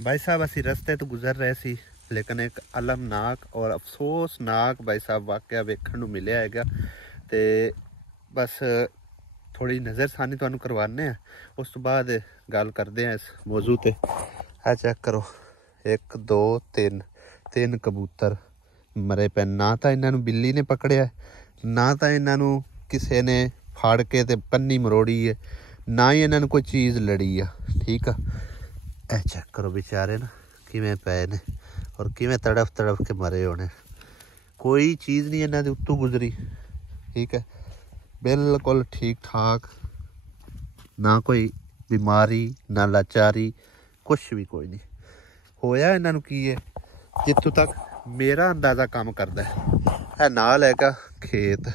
भाई साहब असी रस्ते तो गुजर रहे सी लेकिन एक अलमनाक और अफसोसनाक भाई साहब वाकया वेखण नूं मिलिया हैगा ते बस थोड़ी नज़रसानी तुहानूं करवाने हैं उस तो बाद गल करते हैं इस मौजू ते। आ चेक करो 1 2 3 कबूतर मरे पे। ना तो इन्हां नूं बिल्ली ने पकड़िया ना तो इन्हां नूं किसी ने फड़ के ते कन्नी मरोड़ी है ना ही इन्हां नूं कोई चीज़ लड़ी है। ठीक है ए चेक करो बेचारे ना किवें पे ने और किवें तड़फ के मरे होने। कोई चीज़ नहीं इन्हां दे उत्तों गुजरी। ठीक है बिल्कुल ठीक ठाक ना कोई बीमारी ना लाचारी कुछ भी कोई नहीं होया। इन्हां नूं की है जित्थों तक मेरा अंदाज़ा काम करदा है नाल हैगा खेत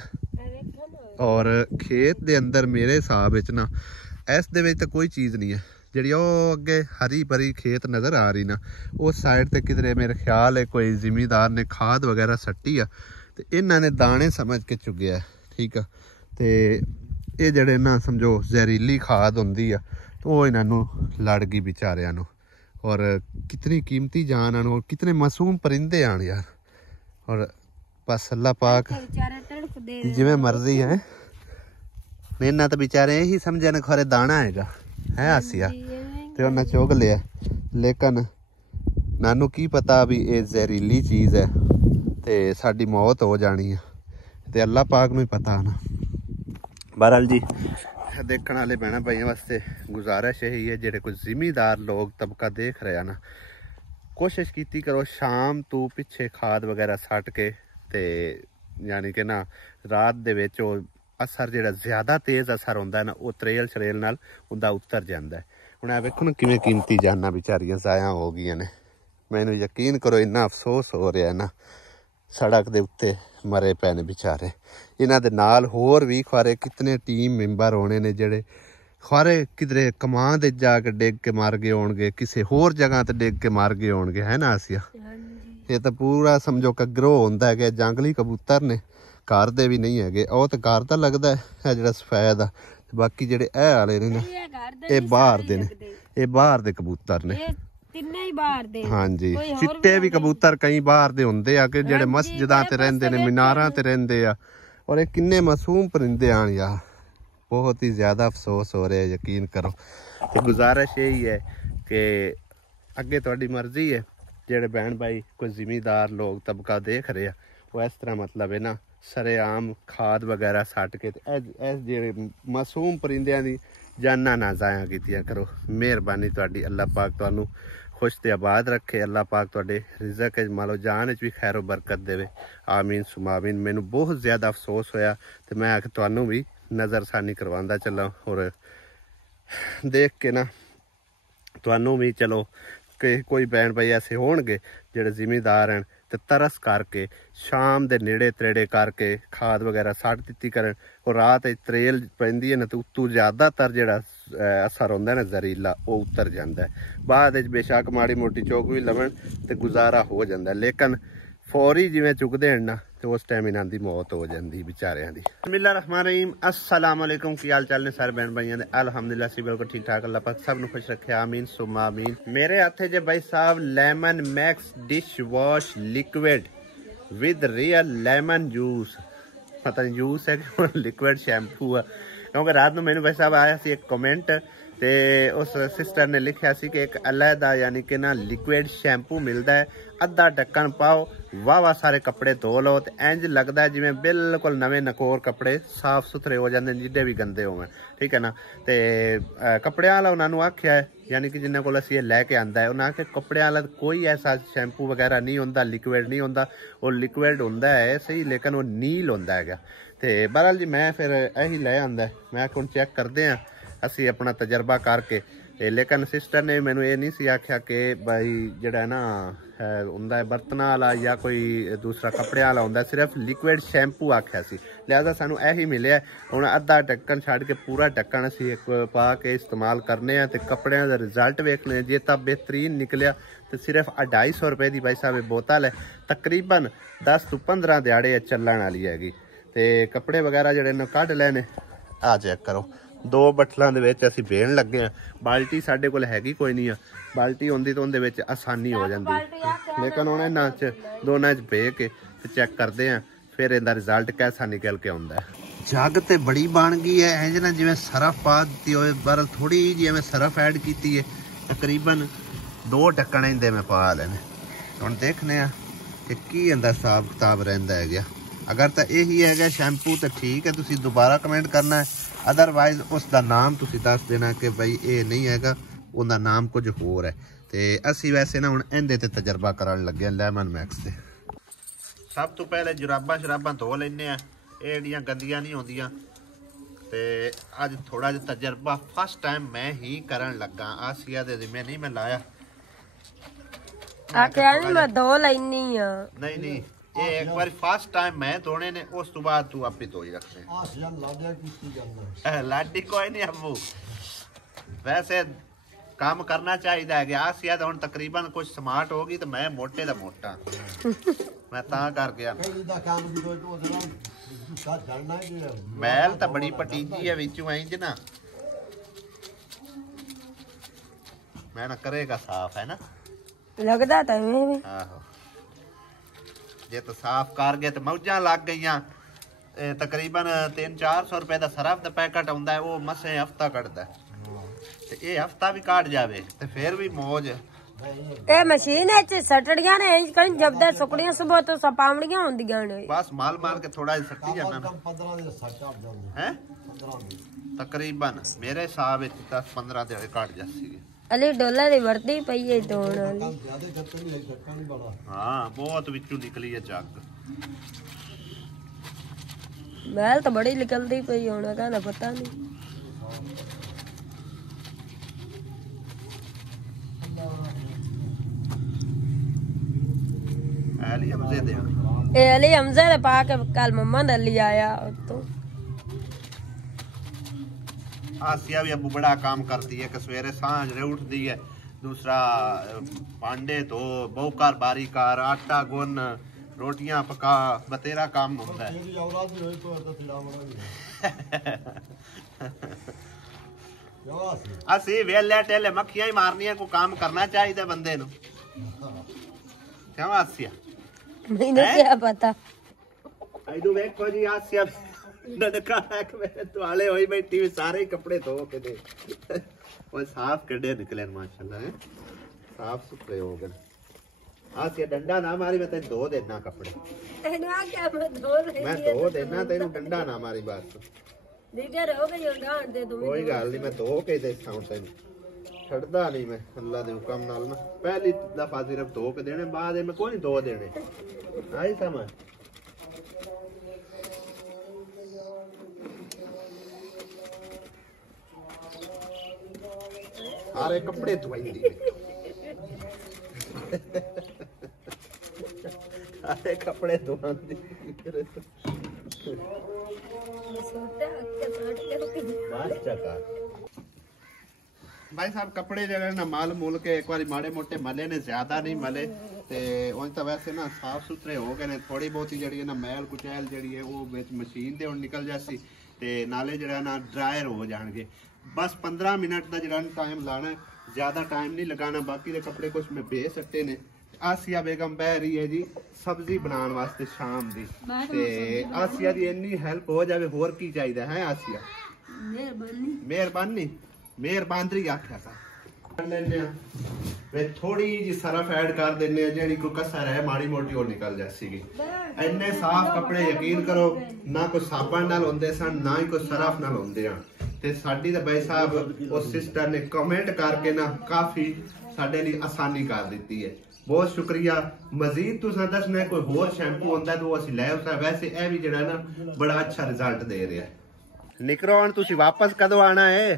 और खेत दे अंदर मेरे हिसाब विच ना इस दे विच तां कोई चीज़ नहीं है जी अगे हरी भरी खेत नज़र आ रही ना उस साइड ते किधरे मेरे ख्याल है कोई जिमीदार ने खाद वगैरह सट्टी आ ते इन्हां ने दाने समझ के चुगया। ठीक है ते ये जड़े ना समझो जहरीली खाद होंदी आ तो वो इन्हां नूं लड़ गई बेचारियां नूं और कितनी कीमती जान आन और कितने मासूम परिंदे आन यार। और बस अल्लाह पाक जिवें मर्जी है इन्हां तो बेचारे यही समझे ने खरे दाना हैगा है आसिया तो उन्हें चुग लिया लेकिन नानू की पता भी ये जहरीली चीज़ है तो साड़ी मौत हो जानी है तो अल्लाह पाक नूं ही पता ना। बहरहाल जी देखने वाले भैन भाइयों वास्ते गुजारिश यही है जेडे कुछ जिमीदार लोग तबका देख रहे हैं ना कोशिश की करो शाम तू पिछे खाद वगैरह सट के ते यानी कि ना रात दे विच असर जो ज्यादा तेज़ असर होंदा है ना वो त्रेल शरेल नाल उनका उतर जाता है। हुण आ वेखो ना किवें कीमती जाना बेचारियां ज़ाया हो गई ने। मैनूं यकीन करो इन्ना अफसोस हो रहा है ना सड़क दे उत्ते मरे पे ने बेचारे। इन्हां दे नाल होर भी खारे कितने टीम मैंबर होने ने जेडे खारे किधरे कमां दे जाके डिग के मार गए होणगे किसी होर जगह ते डिग के मार गए होणगे है ना आसिया। ये तो पूरा समझो कि गिरोह होंदा है कि जंगली कबूतर ने घर दे भी नहीं है वो तो घर का लगता है जो सफेद आ बाकी जेडे ए वाले ने ना ये बाहर दे ने ये बाहर दे कबूतर ने। हाँ जी चिट्टे भी कबूतर कई बाहर दे होंदे आ कि जेडे मस्जिदां ते रहिंदे ने मीनारां ते रहिंदे आ और ये किन्ने मासूम परिंदे आन यार। बहुत ही ज़्यादा अफसोस हो रहा है यकीन करो। तो गुजारिश यही है कि अगे तुहाडी मर्जी है जेडे बहन भाई कोई जिमीदार लोग तबका देख रहे हैं वो इस तरह मतलब है ना सरेआम खाद वगैरह सट के जेडे मासूम परिंदियां दी जाना ना ज़ाया कीतियां करो। मेहरबानी तुहाडी अल्लाह पाक तुहानूं खुश ते आबाद रखे अल्लाह पाक तुहाडे रिज़क मालो जान भी खैरो बरकत देवे आमीन सुमामीन। मैनू बहुत ज़्यादा अफसोस होया तो मैं आख तुहानूं भी नज़रसानी करवांदा चला और देख के ना तुहानूं भी चलो कि कोई बहन भाई ऐसे होणगे जेडे जिमीदार हैं तो तरस करके शाम दे नेड़े त्रेड़े करके खाद वगैरह सट दित्ती करन और रात त्रेल पैंदी है ना तो उत्तों ज़्यादातर जेड़ा असर होंदा है ना जहरीला वो उतर जाता है। बाद बेशक माड़ी मोटी चुग भी लवन तो गुजारा हो जाता है लेकिन फौरी जिवें चुगदे हैं ना तो उस टाइम इन्हां दी मौत हो जाती बेचारियां दी। बिस्मिल्लाह रहमान रहीम अस्सलाम वालेकुम की हाल चाल ने सारे बहन भाइयों दे अल्हम्दुलिल्लाह सी बिल्कुल ठीक ठाक अल्लाह पाक सब नूं खुश रखे आमीन सुम्मा आमीन। मेरे हथे जे भाई साहब lemon max dish wash liquid with real lemon juice पता नहीं जूस है कि लिक्विड शैम्पू है क्योंकि रात में मैंने भाई साहब आया सी एक कमेंट ते उस सिस्टर ने लिखा सी कि एक अलहदा यानी कि ना लिक्विड शैम्पू मिलता है अद्धा ढक्कन पाओ वाह सारे कपड़े धो लो तो इंज लगता है जिवें बिल्कुल नवे नकोर कपड़े साफ सुथरे हो जाते हैं जिड्डे भी गंदे होवे। ठीक है ना तो कपड़े वाला उन्होंने आख्या है यानी कि जिन्होंने को असी लैके आंदा है उन्हें आख्या कपड़े वाला कोई ऐसा शैम्पू वगैरह नहीं होंदा लिक्विड नहीं होंदा वो लिक्विड होंदा है सही लेकिन वो नील होंदा है। तो बहरहाल जी मैं फिर यही लै आंदा मैं हुण चेक करते हैं असी अपना तजर्बा करके लेकिन सिस्टर ने मैनू ये नहीं सी आख्या कि भाई जड़ा ना होंदा है बर्तना वाला या कोई दूसरा कपड़े वाला होंदा सिर्फ लिक्विड शैम्पू आख्या सी लिहाजा सानू यही मिले हुण अद्धा ढक्कन छड़ के पूरा ढक्कन असी एक पा के इस्तेमाल करने हैं तो कपड़े का रिजल्ट वेखने जे तां बेहतरीन निकलिया तो सिर्फ 250 रुपए की भाई साहब बोतल है तकरीबन 10 तो 15 दिहाड़े चलण वाली हैगी। तो कपड़े वगैरह जड़े ने कढ़ लेने आ चेक करो 2 ਬੱਠਲਾਂ ਦੇ ਵਿੱਚ ਅਸੀਂ ਬੇਣ ਲੱਗੇ ਆ। ਬਾਲਟੀ ਸਾਡੇ ਕੋਲ ਹੈਗੀ ਕੋਈ ਨਹੀਂ ਆ, ਬਾਲਟੀ ਹੁੰਦੀ ਤਾਂ ਉਹਦੇ ਵਿੱਚ ਆਸਾਨੀ ਹੋ ਜਾਂਦੀ, ਲੇਕਿਨ ਹੁਣ ਇਹਨਾਂ 'ਚ ਦੋਨਾਂ 'ਚ ਬੇ ਕੇ ਚੈੱਕ ਕਰਦੇ ਆ, ਫਿਰ ਇਹਦਾ ਰਿਜ਼ਲਟ कैसा निकल के आਉਂਦਾ। ਜੱਗ ਤੇ ਬੜੀ ਬਣ ਗਈ ਹੈ, ਇੰਜ ਨਾ ਜਿਵੇਂ ਸਰਫ ਪਾ ਦਿੱਤੀ ਹੋਏ, ਬਰਲ ਥੋੜੀ ਜਿਹੀ ਐਵੇਂ ਸਰਫ ਐਡ ਕੀਤੀ ਹੈ। ਤਕਰੀਬਨ 2 ਢੱਕਣ ਇਹਦੇ ਮੈਂ ਪਾ ਲੈਣੇ। ਹੁਣ ਦੇਖਦੇ ਆ ਕਿ ਕੀ ਇਹਦਾ ਹਿਸਾਬ ਕਿਤਾਬ ਰਹਿੰਦਾ ਹੈਗਾ। ਅਗਰ ਤਾਂ ਇਹੀ ਹੈਗਾ ਸ਼ੈਂਪੂ ਤਾਂ ਠੀਕ ਹੈ, ਤੁਸੀਂ ਦੁਬਾਰਾ ਕਮੈਂਟ ਕਰਨਾ ਹੈ, ਅਦਰਵਾਈਜ਼ ਉਸ ਦਾ ਨਾਮ ਤੁਸੀਂ ਦੱਸ ਦੇਣਾ ਕਿ ਬਈ ਇਹ ਨਹੀਂ ਹੈਗਾ, ਉਹਦਾ ਨਾਮ ਕੁਝ ਹੋਰ ਹੈ। ਤੇ ਅਸੀਂ ਵੈਸੇ ਨਾ ਹੁਣ ਇਹਦੇ ਤੇ ਤਜਰਬਾ ਕਰਨ ਲੱਗੇ ਲੈਮਨ ਮੈਕਸ ਤੇ। ਸਭ ਤੋਂ ਪਹਿਲੇ ਜੁਰਾਬਾਂ ਧੋ ਲੈਨੇ ਆ, ਇਹ ਜਿਹੜੀਆਂ ਗੰਦੀਆਂ ਨਹੀਂ ਹੁੰਦੀਆਂ। ਤੇ ਅੱਜ ਥੋੜਾ ਜਿਹਾ ਤਜਰਬਾ ਫਸਟ ਟਾਈਮ ਮੈਂ ਹੀ ਕਰਨ ਲੱਗਾ, ਆਸੀਆ ਦੇ ਜ਼ਿੰਮੇ ਨਹੀਂ ਮੈਂ ਲਾਇਆ। ਆਖਿਆ ਨਹੀਂ ਮੈਂ ਧੋ ਲੈਣੀ ਆ। ਨਹੀਂ ਇਹ ਇੱਕ ਵਾਰ ਫਸਟ ਟਾਈਮ ਮੈਂ ਧੋਣੇ ਨੇ, ਉਸ ਤੋਂ ਬਾਅਦ ਤੂੰ ਆਪੇ ਧੋਈ ਰੱਖੇ। ਆਸੀਆ ਲਾਡਿਆ ਕੀ ਕਰਨਾ ਲਾਡੀ ਕੋਈ ਨਹੀਂ ਅੱਬੂ, ਵੈਸੇ ਕੰਮ ਕਰਨਾ ਚਾਹੀਦਾ ਹੈ। ਆਸੀਆ ਤਾਂ ਹੁਣ ਤਕਰੀਬਨ ਕੁਝ ਸਮਾਰਟ ਹੋ ਗਈ ਤੇ ਮੈਂ ਮੋਟੇ ਦਾ ਮੋਟਾ ਮੈਂ ਤਾਂ ਕਰ ਗਿਆ। ਮੈਲ ਤਾਂ ਬੜੀ ਪਟੀਜੀ ਹੈ ਵਿੱਚੋਂ ਇੰਜ ਨਾ, ਮੈਂ ਨਾ ਕਰੇਗਾ ਸਾਫ ਹੈ ਨਾ ਲੱਗਦਾ ਤਾਂ ਐਵੇਂ ਵੀ। ਆਹੋ ਜੇ ਤਾਂ ਸਾਫ ਕਰ ਗਏ ਤੇ ਮੌਜਾਂ ਲੱਗ ਗਈਆਂ। ਤਕਰੀਬਨ 300-400 ਰੁਪਏ ਦਾ ਸਰਫ ਦਾ ਪੈਕਟ ਆਉਂਦਾ ਹੈ, ਉਹ ਮਸੇ ਹਫਤਾ ਕੱਢਦਾ ਤੇ ਇਹ ਹਫਤਾ ਵੀ ਕੱਢ ਜਾਵੇ ਤੇ ਫਿਰ ਵੀ ਮੌਜ। ਇਹ ਮਸ਼ੀਨ ਵਿੱਚ ਸਟੜੀਆਂ ਨੇ ਇੰਜ ਕਰੀ ਜਬਦਾ ਸੁਕੜੀਆਂ ਸੁਬਹ ਤੋਂ ਸਪਾਵਣੀਆਂ ਹੁੰਦੀਆਂ ਨੇ, ਬਸ ਮਾਲ ਕੇ ਥੋੜਾ ਜਿਹਾ ਸੱਟੀ ਜਾਣਾ ਨਾ 15 ਦੇ ਸੱਚ ਆ ਜਾਂਦੇ ਹੈ। 15 ਦੇ ਤਕਰੀਬਨ ਮੇਰੇ ਹਿਸਾਬ ਵਿੱਚ 10-15 ਦੇ ਕੱਢ ਜਾਂਦੀ। ਅਲੀ ਡੋਲਰ ਦੀ ਵਰਤੀ ਪਈ ਹੈ ਧੋਣ ਵਾਲੀ। ਜਿਆਦਾ ਖੱਟਾ ਨਹੀਂ ਬੜਾ। ਹਾਂ ਬਹੁਤ ਵਿੱਚੋਂ ਨਿਕਲੀ ਹੈ ਜੱਗ। ਮੈਲ ਤਾਂ ਬੜੀ ਨਿਕਲਦੀ ਪਈ, ਹੁਣ ਕਹਿੰਦਾ ਪਤਾ ਨਹੀਂ। ਅਲੀ ਹਮਜ਼ੇ ਦੇ ਇਹ ਅਲੀ ਹਮਜ਼ੇ ਦੇ ਪਾ ਕੇ ਕੱਲ ਮੰਮਾ ਦਾ ਲਈ ਆਇਆ ਉਤੋਂ। आसिया भी अबू बड़ा काम करती है कि सवेरे सांझ रे उठती है, दूसरा पांडे धो, बहुकार बारी कार, आटा गुन, रोटियां पका, बतेरा काम होता है। तेरी औलाद भी होई तो तो तिला मरा असि वेले टेले मक्खियां ही मारनियां, को काम करना चाहिए बंदे नु। क्यों आसिया मैंने क्या पता। आइडू देखो जी आसिया नडका एक मेरे तुआले होई बैठी हुई, सारे ही कपड़े धो के दे और साफ कड़े निकले माशाल्लाह है, साफ सुथरे हो गए। आसिया डंडा ना मारी, मैं तेन धो देना कपड़े, तेनु आ क्या मैं धो रही, मैं धो देना तेन, डंडा ना मारी बस। दीगर हो गई उड़ान दे दूं, कोई गल नहीं, मैं धो के देसा हूं तेन, छड़दा नहीं मैं अल्लाह दे हुक्म नाल। मैं पहली दफा सिर्फ धो के देने, बाद में कोई नहीं धो देने। आई समझ। सारे कपड़े धोई सारे कपड़े धोती भाई साहब कपड़े जो है ना माल मूल के एक बार माड़े मोटे मले ने, ज्यादा नहीं मले ते उन तो वैसे ना साफ सुथरे हो गए ने। थोड़ी बहुत ही जड़ी है ना मैल कुचैल जड़ी है वो विच मशीन ते हुण निकल जासी ते नाले जड़ा ना ड्रायर हो जाणगे। बस 15 मिनट का जड़ा टाइम लाना है, ज्यादा टाइम नहीं लगाना। बाकी के कपड़े कुछ मैं बे सट्टे ने। आसिया बेगम बह रही है जी सब्जी बनाने वास्ते शाम दी, ते आसिया दी इन्नी हेल्प हो जावे होर की चाहिए है। आसिया मेहरबानी मेहरबानी आख्या था थोड़ी जी सरफ ऐड कर देने, जी कोई कसर है माड़ी मोटी और निकल जासी। इन्ने साफ कपड़े यकीन करो ना कोई साबन नाल होंदे सन, ना ही कोई सरफ नाल होंदे आ। ते साडी ते भाई साहब उस सिस्टर ने कमेंट करके ना काफी साडे लिए आसानी कर दी है। बहुत शुक्रिया। मजीद तुसा दसना कोई होर शैम्पू होंदा तो असीं लै उसा। वैसे ए भी जेड़ा ना बड़ा अच्छा रिजल्ट दे रहा है। निकरो हुण तुसीं वापस कदों आना है?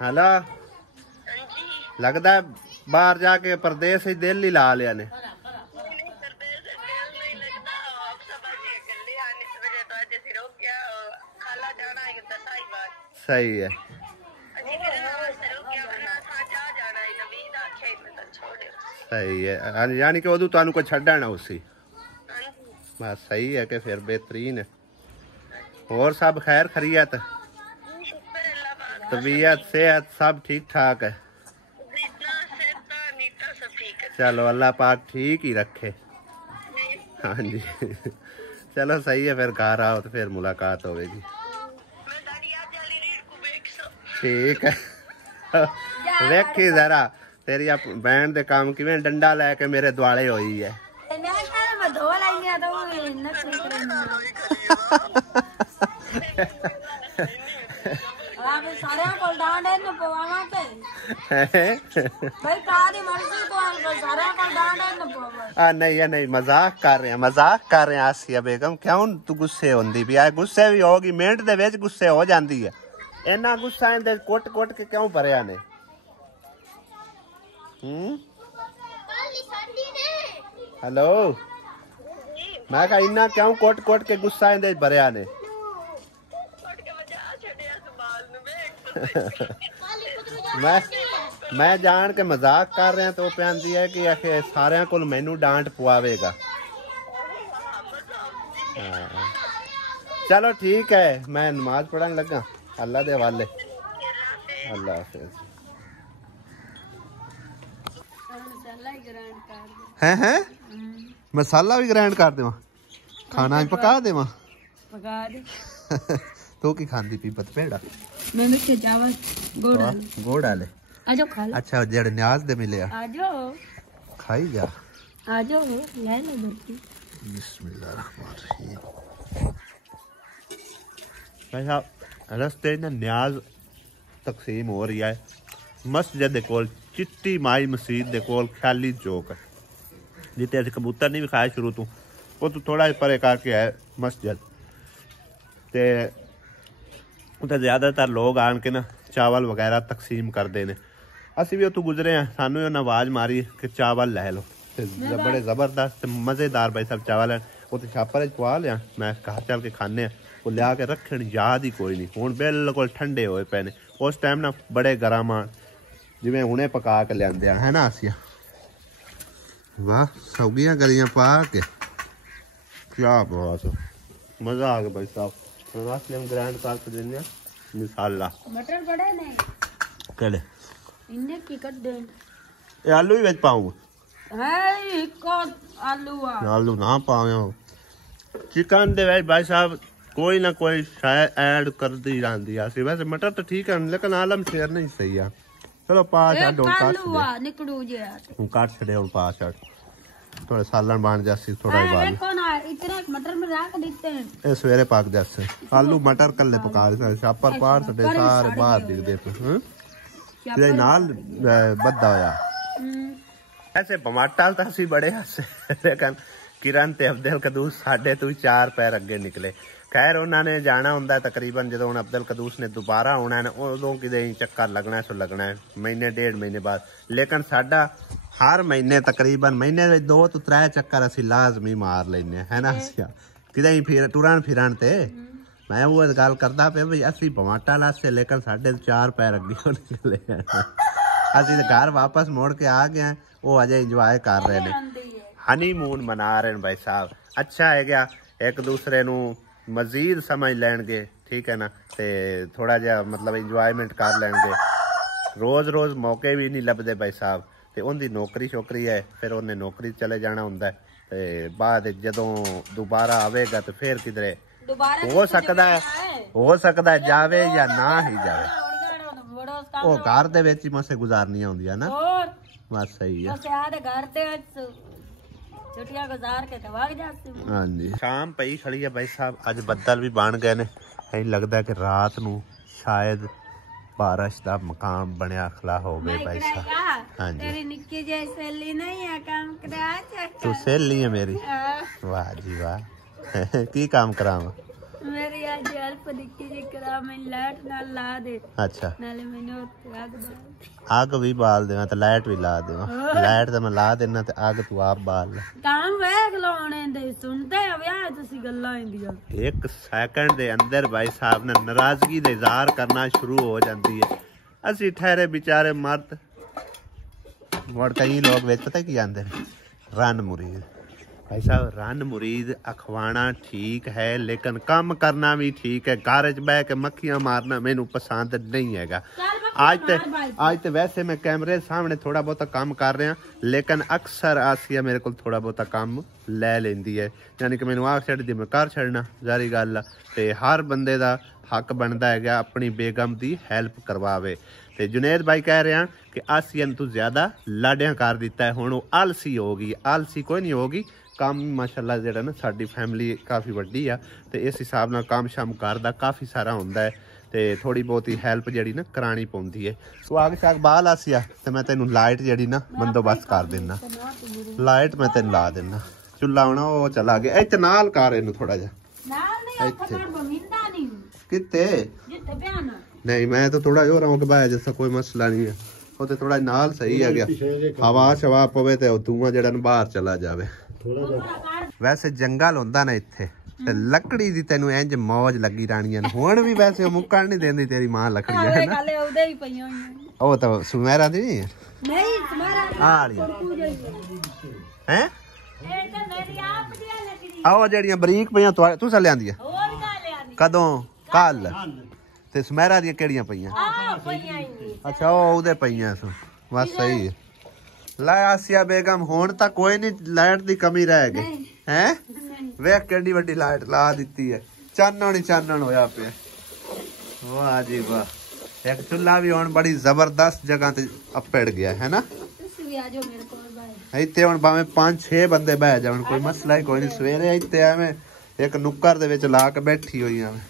हला लगदा है बाहर जाके परदेस ही दिल ही ला लिया ने। सही है। सही है, यानी कि उदू तुहानू कोई छड्डना उसी। बस सही है कि फिर बेहतरीन है। और सब खैर खैरियत? तबीयत सेहत सब ठीक ठाक है? चलो अल्लाह पाक ठीक ही रखे। हाँ जी चलो सही है, फिर घर आओ तो फिर मुलाकात होगी। ठीक है वेखी जरा तेरी बहन दे काम किवें डंडा लैके मेरे दुआले होई है। नहीं मजाक कर रहे हैं आसिया बेगम। क्यों तू गुस्से होंदी भी है? गुस्से भी होगी, मिनट दे विच गुस्से हो जाती है। इन्ना गुस्सा इंदे कुट के क्यों भरिया ने? हेलो मैं कहा इन्ना क्यों कोट के गुस्सा इंदे भरिया ने? मैं जान के मजाक कर रहा तो कहती है कि आखे सारे को मैनू डांट पवावेगा। चलो ठीक है, मैं नमाज पढ़न लगा। अल्लाह दे हवाले। अल्लाह हाफिज। हैं मसाला भी ग्राइंड कर देवा, खाना भी पका देवा? पका दे। तो की खांदी पी पत पेड़ा? मैं मिठे चावल गोड़ डाले। आजो खा ले। अच्छा जेड़े न्याज दे मिले आजो खाई जा। आजो ले ले बर्ती। बिस्मिल्लाहिर्रहमानिर्रहीम। भाई साहब रस्ते ने न्याज तकसीम हो रही है। मस्जिद दे कोल चिट्टी माई मस्जिद दे कोल ख्याली चौक है जिते अस कबूतर नहीं विखाए शुरू तो वो तो थोड़ा परे करके है मस्जिद ते उते ज्यादातर लोग आन के ना चावल वगैरह तकसीम करते हैं। असी भी उतों गुजरे हैं, सानू उन्हें आवाज मारी कि चावल लै लो। बड़े जबरदस्त मजेदार भाई साहब चावल है। वो तो छापर पवा लिया, मैं घर चल के खाने वो लिया के रखने याद ही कोई नहीं। हुण बिल्कुल ठंडे होए पे ने, उस टाइम ना बड़े गर्म आ जिवें हुणे पका के लियाते है ना आसिया। वाह सौगियां गरियां पा के क्या बात, मजा आ गया भाई साहब। ग्राइंड करके देने मसाला मटर बड़े ने कड़े इन्ने की कर दे। ए आलू ही वेच पाऊंगा है को आलू ना पावे। चिकन दे भाई साहब कोई ना कोई शायद ऐड कर दी जाती है। वैसे मटर तो ठीक है लेकिन आलम शेर नहीं सही है। चलो पा छड़ निकड़ू जे काट छड़े और पा छड़ थोड़ा सालन बन जासी थोड़ा ही बाल कौन आ इतने मटर में रख देते हैं। ए सवेरे पक जासे आलू मटर कल्ले पका दे छापर पार सटे सारे बाहर दिख दे हैं ते नाल बद्दा होया। ऐसे टमाटर तो असी बड़े हसे लेकिन किरण ते अब्दुल कदूस साडे तो 4 पैर अगे निकले। खैर उन्होंने जाना होंगे तकरीबन जो हम अब्दुल कदूस ने दोबारा आना है उदों कि चक्कर लगना सो लगना है महीने 1.5 महीने बाद। लेकिन साडा हर महीने तकरीबन महीने 2 तो 3 चक्कर असी लाजमी मार लेने है ना कि फिर टुरन फिरन ते। मैं वो गल करता पे भाई असी टमाटर लासे लेकिन साडे 4 पैर अगे निकले असी घर वापस मुड़ के आ गए। वो अजय इंजॉय कर रहे हैं, हनीमून मना रहे हैं भाई साहब। अच्छा है क्या एक दूसरे नू मजीद समझ लैणगे ठीक है ना ते थोड़ा जा मतलब इंजॉयमेंट कर लैणगे। रोज रोज मौके भी नहीं लभदे भाई साहब ते उनकी नौकरी शोकरी है फिर उन्हें नौकरी चले जाना हुंदा ते बाद जदों दोबारा आवेगा तो फिर किधरे हो सकता है जावे या ना ही जावे। वो घर दे विच ही मसे गुजारनियां हुंदियां ना बस सही है। हाँ जी शाम पई खड़ी है भाई साहब। अज बदल भी बन गए ने, लगता है कि रात नू शायद बारिश का मकाम बनया खला हो गए भाई साहब। हाँ जी तू सहेली है मेरी? वाह जी वाह की काम करावा मेरी आज हेल्प निक्की जी करा मैं लाइट ना ला दे। अच्छा नाले मैंने आग भी बाल देवा तो लाइट भी ला देवा। लाइट तो मैं ला देना ते आग तू आप बाल ले काम वेख लाने दे सुनते आ तुसी गल्लां इंदियां। 1 सेकंड दे अंदर भाई साहब ने नाराजगी दे इजहार करना शुरू हो जाती है। असी ठहरे बेचारे मर्द मुड़ कई लोग विच पता की आंदे रन मुरीद भाई साहब रन मुरीद अखवाना ठीक है लेकिन काम करना भी ठीक है। घर च बह के मक्खियां मारना मैनू पसंद नहीं हैगा। आज तो वैसे मैं कैमरे सामने थोड़ा बहुत काम कर रहा लेकिन अक्सर आसिया मेरे को थोड़ा बहुत काम लै लेंदी है, यानी कि मैनू आख छड्डी मैं घर छड़ना जारी गल। ते हर बंदे दा हक बनता है अपनी बेगम की हैल्प करवावे। तो जुनेद भाई कह रहे हैं कि आसिया तू ज्यादा लाडियां कर दिता है, हुण वो आलसी होगी। आलसी कोई नहीं होगी, काम माशाअल्लाह जिहड़ा ना साडी फैमिली काफ़ी वड्डी आ ते इस हिसाब नाल काम शाम करदा काफ़ी सारा हुंदा है ते थोड़ी बहुत ही हैल्प जिहड़ी ना करानी पौंदी है। तू आग शाग बाल आसिया ते मैं तैनूं लाइट जिहड़ी ना बंदोबस्त कर देना, लाइट मैं तैनूं ला देना। चुल्ला होना वो चला गया इत्थे नाल कर इनू थोड़ा जिहा कित्ते नहीं मैं तो थोड़ा जो रहा कि जैसा कोई मसला नहीं है वो तो थोड़ा नाल सही है गया हवा शवा पवे ते धुआं जिहड़ा ना बाहर चला जावे। वैसे जंगल होंदा ना इत्थे ते लकड़ी दी तैनू इंज मौज लगी राणियां हुण भी वैसे मुक्कण नहीं देंदी तेरी मां लकड़ी है ना ओ तो सुमेरा दी नहीं सुमेरा हैं आओ जेड़ियां बरीक पईयां तुसां लियांदियां कदों कल ते सुमेरा दी केड़ियां पईयां अच्छा ओदे पईयां बस सही है। ला आसिया बेगम हुण तां कोई नहीं लाइट दी कमी रह गई हैं वेख केडी वड्डी लाइट ला दी है चानण ही चानण होया पे वाह जी वाह। एक चुल्ला भी हुण बड़ी जबरदस्त जगह ते अपड़ गया है ना इत्थे हुण भावें 5-6 बंदे बह जावन कोई मसला ही कोई नहीं। सवेरे इत्थे एवें एक नुक्कर दे विच ला के बैठी होई आवें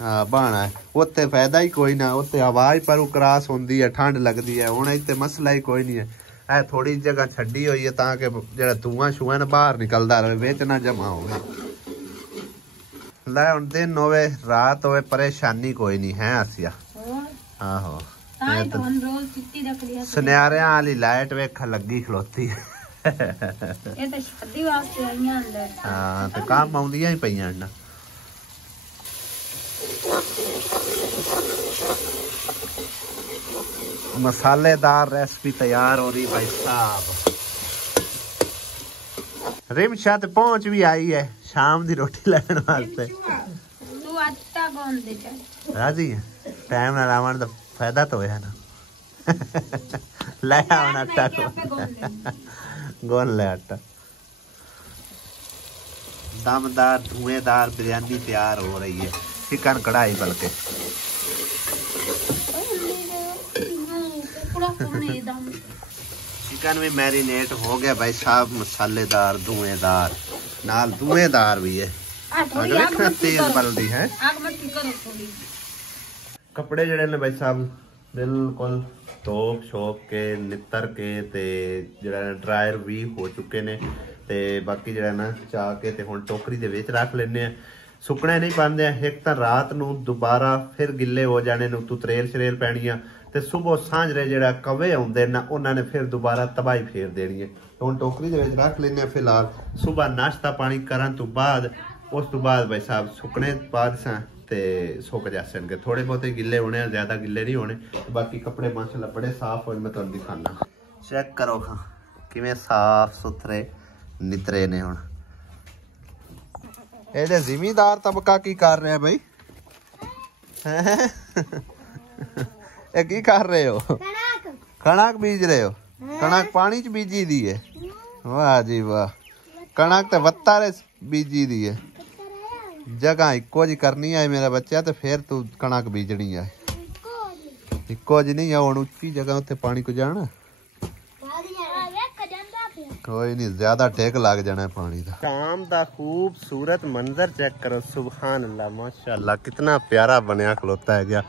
हाँ बाना है उत्थे फायदा ही कोई ना उत्थे आवाज पर क्रॉस होंदी है ठंड लगदी है हुण इत्थे मसला ही कोई नहीं है। ए थोड़ी जगह छड्डी हुई है ताकि जेड़ा धुआं शुआं ना बाहर निकलदा रहे विच ना जमा होवे। लै हुण दिन होवे रात होवे परेशानी कोई नहीं है आसिया आहो सुनियारियां वाली लाइट वेख लगी खलोती है ये तो शादी वास्ते आईयां अंदर हां ते काम आउंदियां ही पईयां ना। मसालेदार रेसिपी तैयार हो रही भाई साहब। रिमशा ते पहुंच भी आई है शाम दी रोटी लेने वास्ते। तू आटा गूंद दे चल राजी है टाइम ना लावन दा फायदा तो है ना ले आवन आटा गूंद ले आटा। दमदार धुएंदार बिरयानी तैयार हो रही है चिकन कढ़ाई बल्कि चिकन भी मैरिनेट हो गया भाई साहब मसालेदार धुएंदार नाल धुएंदार भी है तेल बलदी है। कपड़े जड़े ने भाई साहब बिल्कुल धोप शोप के नितर के ते जड़ा ड्रायर भी हो चुके ने ते बाकी जड़ा ना चाह के ते हुण टोकरी दे विच रख लेने आ सुकने नहीं पांदे। एक तां रात नूं दोबारा फिर गिले हो जाने नूं तू त्रेल शरेल पैणियां ते सुबह सांझरे जड़ा कवे आउंदे ना उन्हां ने फिर दोबारा तबाही फेर देनी है। तो हुण टोकरी दे विच रख लेने फिलहाल सुबह नाश्ता पानी करन तो बाद उस तो बाद भाई साहब सुकने बाद सा ते सुक जासणगे थोड़े बहुत गिले होने ज्यादा गिले नहीं होने। बाकी कपड़े माशाल्लाह बड़े साफ होए मैं तुहानूं दिखाना चेक करो हाँ किवें साफ सुथरे नितरे ने। हुण ਇਹਦੇ ਜ਼ਿਮੀਂਦਾਰ ਤਬਕਾ ਕੀ ਕਰ ਰਿਹਾ ਬਈ ਇਹ ਕੀ ਕਰ ਰਹੇ ਹੋ ਕਣਕ ਬੀਜ ਰਹੇ ਹੋ ਕਣਕ ਪਾਣੀ ਚ ਬੀਜੀ ਦੀ ਹੈ ਵਾਹ ਜੀ ਵਾਹ ਕਣਕ ਤੇ ਵੱਤਾਰੇ ਬੀਜੀ ਦੀ ਹੈ ਜਗ੍ਹਾ ਇੱਕੋ ਜੀ ਕਰਨੀ ਹੈ ਮੇਰਾ ਬੱਚਾ ਤੇ ਫਿਰ ਤੂੰ ਕਣਕ ਬੀਜਣੀ ਹੈ ਇੱਕੋ ਜੀ ਨਹੀਂ ਹੁਣ ਉੱਚੀ ਜਗ੍ਹਾ ਉੱਤੇ ਪਾਣੀ ਕੋ ਜਾਣਾ कोई नहीं ज्यादा टेक लग जाना है पानी का। शाम का खूबसूरत मंजर चेक करो सुभान अल्लाह माशाअल्लाह कितना प्यारा बनया खलोता है गया।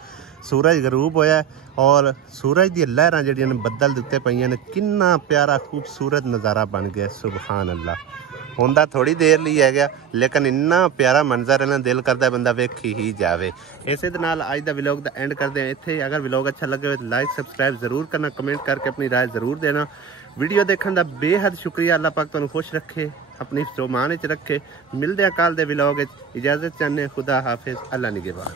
सूरज गरूब होया और सूरज दी लहरां जिहड़ियां ने बदल दे उत्ते पईयां ने कितना प्यारा खूबसूरत नज़ारा बन गया सुभान अल्लाह। हुंदा थोड़ी देर ਲਈ है गया लेकिन इन्ना प्यारा मंजर है ना दिल करता है बंदा वेखी ही जावे। इसे दे नाल अज दा व्लॉग दा एंड करते हैं इत्थे। अगर व्लॉग अच्छा लगे तो लाइक सबसक्राइब जरूर करना कमेंट करके अपनी राय जरूर देना। वीडियो देखने का बेहद शुक्रिया। अल्लाह पाक तुहानूं खुश रखे अपनी मान च रखे। मिलते हैं कल दे व्लॉग इजाजत चाहने खुदा हाफिज अल्लाह निगहबान।